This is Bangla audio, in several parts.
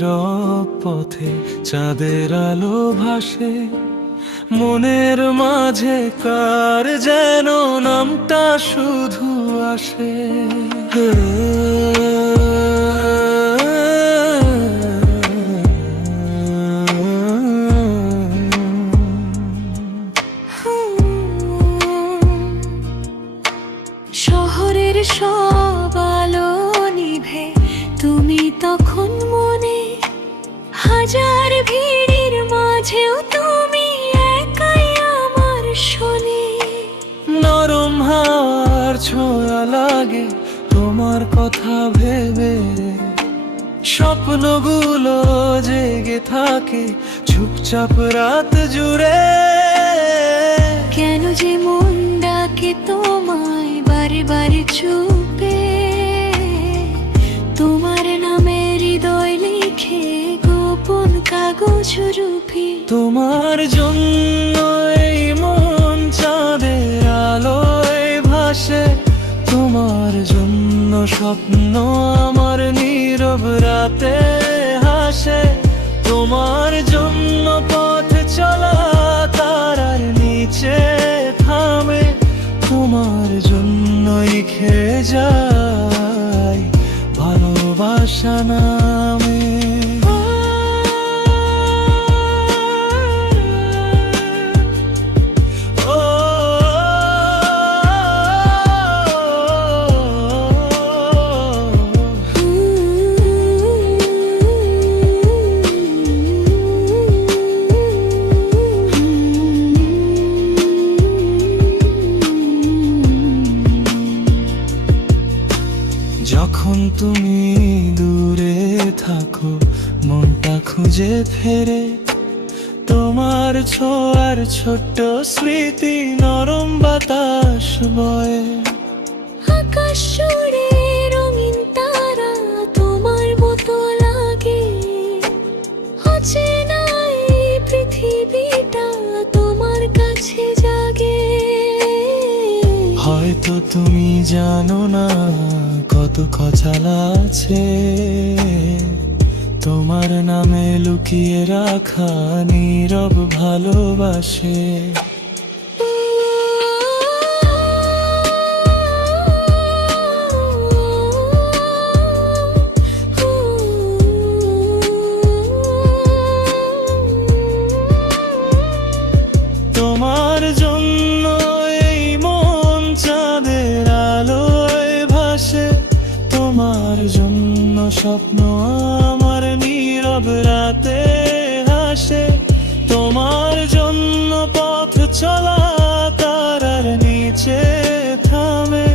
নীরব পথে চাঁদের আলো ভাসে, মনের মাঝে কার যেন নামটা শুধু আসে। শহরের সব আলো নিভে তুমি তখন মনে, হাজার ভিড়ের মাঝেও তুমি একাই আমার শোনে। নরম হাওয়ার ছোঁয়া লাগে তোমার কথা ভেবে, স্বপ্নগুলো জেগে থাকে চুপচাপ রাত জুড়ে। কেন যে মন ডাকে তোমায় বারে বারে চুপে, তোমার নামে হৃদয় লিখে গোপন কাগজ রূপে। তোমার জন্য এই মন চাঁদের আলোয় ভাসে, তোমার জন্য স্বপ্ন আমার নীরব রাতে হাসে। তোমার জন্য পথ চলা তারার নিচে থামে, তোমার জন্য লিখে যায় ভালোবাসা নামে। যখন তুমি দূরে থাকো মনটা খুঁজে ফেরে, তোমার ছোঁয়ার ছোট্ট স্মৃতি নরম বাতাস বয়ে। আকাশ জুড়ে রঙিন তারা তোমার মতো লাগে, অচেনা এই পৃথিবীটা তোমার কাছে জাগে। হয়তো তুমি জানো না কত খচালা আছে তোমার নামে লুকিয়ে রাখা নীরব ভালোবাসে। তোমার জন্য এই মন চাঁদের আলোয় ভাসে, তোমার জন্য স্বপ্ন আমার নীরব রাতে হাসে। তোমার জন্য পথ চলা তারার নিচে থামে,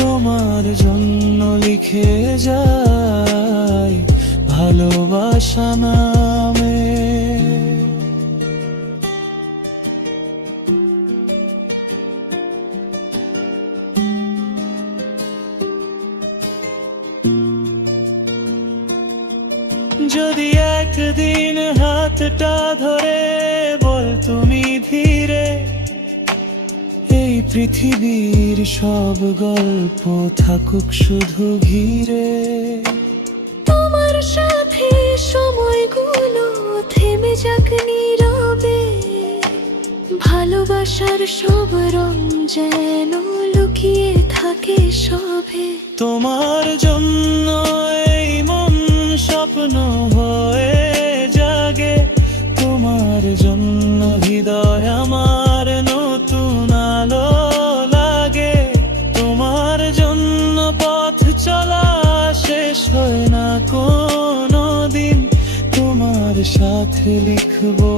তোমার জন্য লিখে যায় ভালোবাসা নামে। যদি একদিন হাতটা ধরে বল তুমি ধীরে, এই পৃথিবীর সব গল্প থাকুক শুধু ঘিরে। তোমার সাথে সময়গুলো থেমে যাক নীরবে, ভালোবাসার সব রং যেন লুকিয়ে থাকে সবে। তোমার জন্য এই মন স্বপ্ন হয়ে জাগে, তোমার জন্য হৃদয় আমার নতুন আলো লাগে। তোমার জন্য পথ চলা শেষ হয় না কোনো দিন, তোমার সাথে লিখবো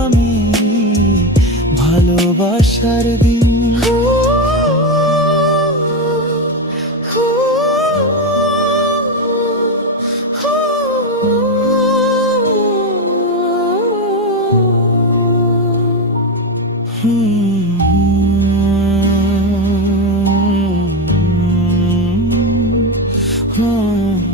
আমি ভালোবাসার দিন। Hmm.